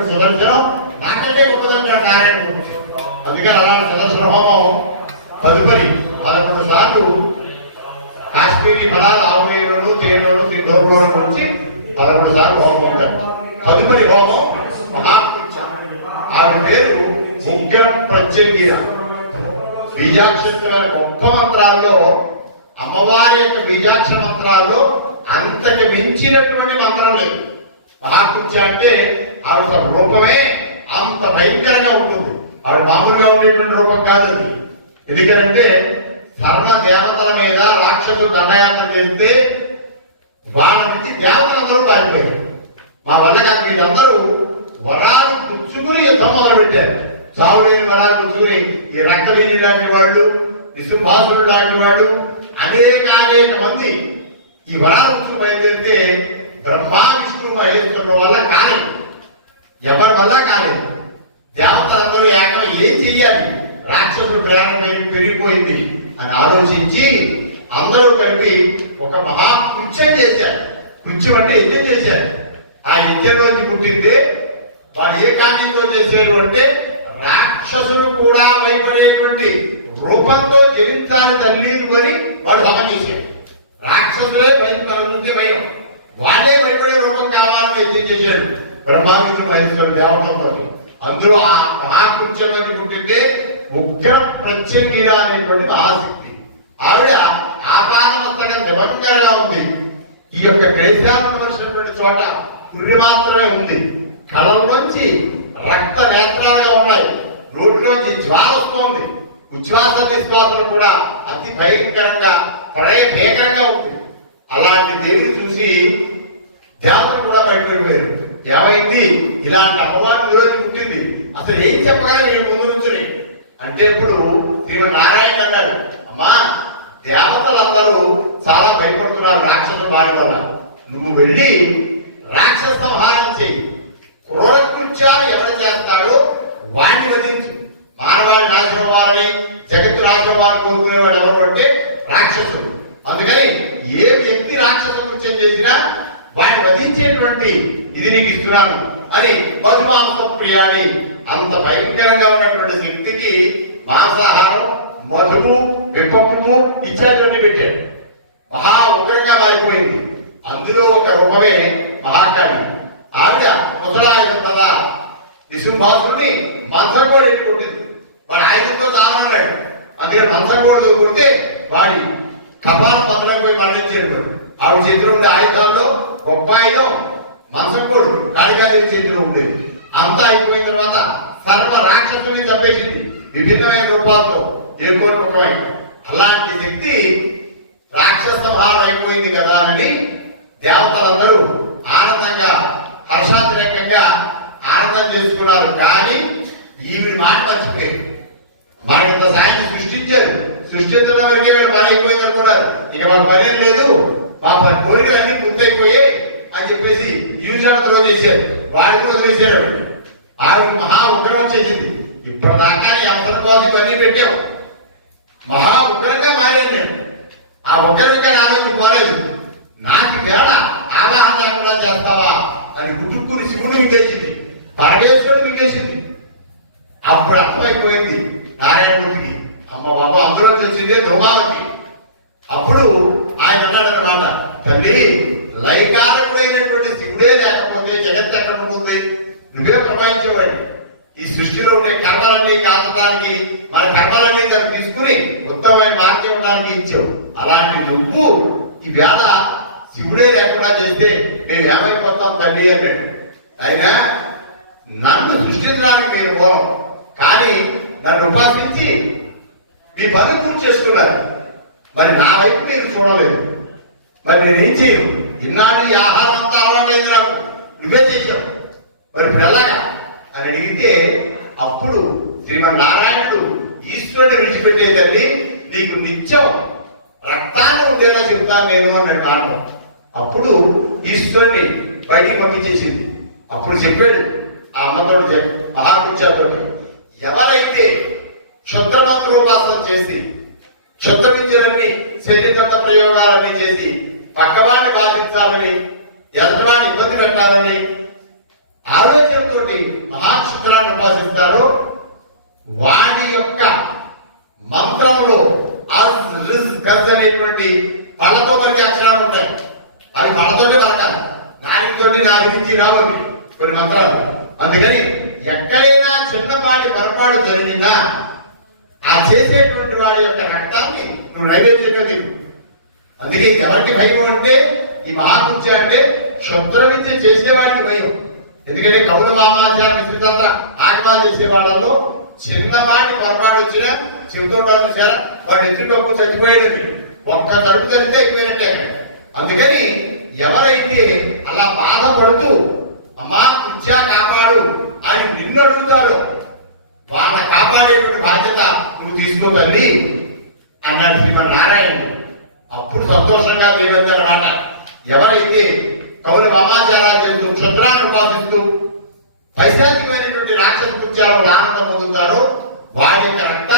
అయినటువంటి సుదర్శనం నాకంటే గొప్పదంటాడు నారాయణమూర్తి అందుకని అలా సుదర్శన హోమం తదుపరి పదకొండు సార్లు కాశ్మీరీ ఫలాలు ఆవునేలోను తేనెలోను సింధూరంలోను గురించి పదకొండు సార్లు హోమం ఉంటారు. తదుపరి హోమం మహాపూజ ఆమె పేరు ముఖ్య ప్రత్యంగిర బీజాక్షరమైన గొప్ప మంత్రాల్లో అమ్మవారి యొక్క బీజాక్ష మంత్రాల్లో అంతకు మించినటువంటి మంత్రం లేదు. మహాకృత్య అంటే ఆవిడ రూపమే అంత భయంకరంగా ఉంటుంది. ఆవిడ మామూలుగా ఉండేటువంటి రూపం కాదు అది. ఎందుకంటే సర్వ దేవతల మీద రాక్షసులు దండయాత్ర చేస్తే వాళ్ళ నుంచి దేవతలందరూ పారిపోయారు. మా వల్ల కాదు వీళ్ళందరూ వరాలు పుచ్చుకుని యుద్ధం మొదలుపెట్టారు. చావులేని వరాలు పుచ్చుకుని ఈ రక్తవీని లాంటి వాళ్ళు నిసింహాసులు లాంటి వాళ్ళు అనేక అనేక మంది ఈ వరాలు పుచ్చుకుని బయలుదేరితే బ్రహ్మా విష్ణు మహేశ్వరుల వల్ల కాలేదు. ఎవరి వల్ల కాలేదు? దేవతలందరూ ఏకం ఏం చెయ్యాలి? రాక్షసుడు ప్రయాణం పెరిగిపోయింది అని ఆలోచించి అందరూ కలిపి ఒక మహా కృత్యం చేశారు. కృత్యం అంటే యజ్ఞం చేశారు. ఆ యజ్ఞంలోంచి పుట్టింది. వారు ఏ కారణంతో చేశారు అంటే రాక్షసులు కూడా భయపడేటువంటి రూపంతో జరించాలి తల్లి అని వాడు సభ చేశాడు రాక్షసులే భయం తనందుకే భయం వాడే భయపడే రూపం కావాలని యజ్ఞం చేశాడు బ్రహ్మాండ మహేశ్వరుడు అందులో ఆ మహాకృత్యం అని పుట్టింది ఉగ్ర ప్రత్యంగిర అనేటువంటి ఆసక్తి ఆవిడ ఆపాదమత్తగా నిబంధనగా ఉంది. ఈ యొక్క క్రైశాంతమైనటువంటి చోట పుర్రి మాత్రమే ఉంది. కళ్ళలోంచి రక్త నేత్రాలుగా ఉన్నాయి. నోటిలోంచి జ్వాల వస్తోంది. ఉచ్ఛ్వాస నిశ్వాసలు కూడా అతి భయంకరంగా ప్రళయ భీకరంగా ఉంది. అలాంటి దేవిని చూసి దేవతలు కూడా బయటపడిపోయారు ఏమైంది? ఇలాంటి అమ్మవారి ఈరోజు పుట్టింది. అసలు ఏం చెప్పగలను నేను ముందు నుంచుని? అంటే ఇప్పుడు శ్రీమన్ నారాయణ అన్నాడు. అమ్మా దేవతలందరూ చాలా భయపడుతున్నారు రాక్షసుల బారి వల్ల. నువ్వు వెళ్ళి రాక్షస సంహారం చేయి. క్రూర కృత్యాలు ఎవరు చేస్తాడో వాడిని వధించు. మానవాళి నాశనం వారిని జగత్తు నాశనం వారిని కోరుకునేవాడు ఎవరు అంటే రాక్షసుడు. అందుకని ఏ వ్యక్తి రాక్షస కృత్యం చేసినా వాడిని వధించేటువంటి ఇది నీకు ఇస్తున్నాను. అని మధుమాంస ప్రియాణి అంత భయంకరంగా ఉన్నటువంటి శక్తికి మాంసాహారం మధుము విపక్కు ఇత్యాదివన్నీ పెట్టాడు. మహా ఉగ్రంగా మారిపోయింది. అందులో ఒక రూపమే మహాకాళి. ఆవిడ ముసలాయుధం కదా నిశుంభాసుని కూడా ఎట్టి కొట్టింది. వాడు ఆయుధంతో దామన్నాడు. అందుకని మంత్రకోడు కొడితే వాడి కపాల పదలకు పోయి మరణించాడు ఆవిడ చేతిలో ఉండే ఆయుధాల్లో గొప్ప ఆయుధం మంత్రకోడు కాళికాదేవి చేతిలో ఉండేది అంతా అయిపోయిన తర్వాత సర్వ రాక్షసుని చంపేసింది. విభిన్నమైన రూపాలతో ఏ కోటి ముఖమై. అలాంటి శక్తి రాక్షస సంహారం అయిపోయింది కదా అని దేవతలందరూ ఆనందంగా హర్షాతిరేకంగా ఆనందం చేసుకున్నారు. కానీ ఈవిడి మాట మర్చిపోయారు. మనకింత సాయం సృష్టించారు. సృష్టించడం వరకే వీళ్ళు పని అయిపోయింది అనుకున్నారు ఇక మాకు పని లేదు. మా పని కోరికలు అన్ని పూర్తయిపోయాయి అని చెప్పేసి యూజనతో చేశారు వాడికి వదిలేశారు ఆవిడ మహా ఉగ్రం చేసింది. ఇప్పుడు ఈ అవసరం కోసం ఇవన్నీ పెట్టాం. మహా ఉగ్రంగా మారాను నేను. ఆ ఉగ్రంగా నాలోకి పోలేదు. నాకు వేళ ఆవాహన లేకుండా చేస్తావా అని గుట్టుకుని శివుడు మింగేసింది. పరమేశ్వరుడు మింగేసింది. అప్పుడు అర్థమైపోయింది. నారాయణమూర్తికి అమ్మ బాబా అందులో తెలిసిందే ధ్రువావతి అప్పుడు ఆయన అన్నాడన్నమాట తల్లి లైకా శివుడే లేకపోతే జగత్ ఎక్కడ ఉంటుంది నువ్వే ప్రమాయించేవాడు ఈ సృష్టిలో ఉండే కర్మలన్నీ ఉండడానికి మన కర్మలన్నీ తను తీసుకుని ఉత్తమమైన మార్గం ఉండడానికి ఇచ్చావు. అలాంటి నువ్వు ఈవేళ శివుడే లేకుండా చేస్తే నేను ఏమైపోతాం తల్లి అన్నాడు. అయినా నన్ను సృష్టించడానికి మీరు పోరం కానీ నన్ను ఉపాసించి మీ పనులు పూర్తి చేసుకున్నారు. మరి నా వైపు మీరు చూడలేదు. మరి నేనేం చేయను? ఇన్నాళ్ళు ఈ ఆహారం అంతా అలవాట్లేదు నాకు. నువ్వే చేశావు. మరి పిల్లగా అని అడిగితే అప్పుడు శ్రీమన్ నారాయణుడు ఈశ్వరుని విడిచిపెట్టేదండి నీకు నిత్యం రక్తాన్ని ఉండేలా చెప్తాను నేను అన్నాడు మాట అప్పుడు ఈశ్వరుని బయటికి పంపించేసింది. అప్పుడు చెప్పాడు ఆ అమ్మతోడు మహాకృత్యాతోడు ఎవరైతే క్షుద్రమంత్రోపాసన చేసి క్షుద్ర విద్యలన్నీ శరీరంత ప్రయోగాలన్నీ చేసి పక్కవాడిని బాధించాలని ఎదటివాడిని ఇబ్బంది పెట్టాలని ఆలోచనతోటి ఉంది కొన్ని మంత్రాలు. అందుకని ఎక్కడైనా చిన్నపాటి పొరపాటు జరిగినా ఆ చేసేటువంటి వాడి యొక్క రక్తాన్ని నువ్వు నైవేద్యంగా తిరుగు అందుకే ఎవరికి భయం అంటే ఈ మహాకృత్య అంటే క్షుద్ర విద్య చేసేవాడికి భయం. ఎందుకంటే కౌల వామాచార విశ్వతంత్ర ఆగమాలు చేసే వాళ్ళలో చిన్నపాటి పొరపాటు వచ్చినా చెబుతుంటారు చూసారా వాడు ఎత్తుడు ఒక్క చచ్చిపోయాడు. ఒక్క తడుపు జరిగితే అయిపోయినట్టే అందుకని ఎవరైతే అలా బాధపడుతూ అమ్మా కృత్య కాపాడు అని నిన్ను అడుగుతారో వాళ్ళ కాపాడేటువంటి బాధ్యత నువ్వు తీసుకో తల్లి అన్నాడు శ్రీమన్ నారాయణుడు అప్పుడు సంతోషంగా తెలియదన్నమాట ఎవరైతే కౌల మమాచారాలు చేస్తూ క్షుద్రాన్ని ఉపాసిస్తూ పైశాచికమైనటువంటి రాక్షస కృత్యాలను ఆనందం పొందుతారో వాడి యొక్క రక్త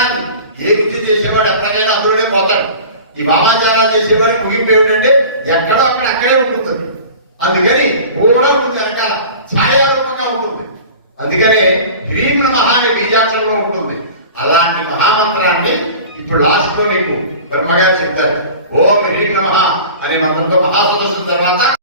ఈ వామాచారాలు చేసేవాడి ముగింపు ఏమిటంటే ఎక్కడో అక్కడ అక్కడే ఉంటుంది అందుకని కూడా ఉంటుంది వెనకాల ఛాయారూపంగా ఉంటుంది. అందుకనే హ్రీం మహాని బీజాక్షరంలో ఉంటుంది. అలాంటి మహామంత్రాన్ని ఇప్పుడు లాస్ట్లో మీకు బ్రహ్మగారు చెప్తారు. ఓం హ్రీం నమః అనే మంత్రంతో మహాసదస్సు తర్వాత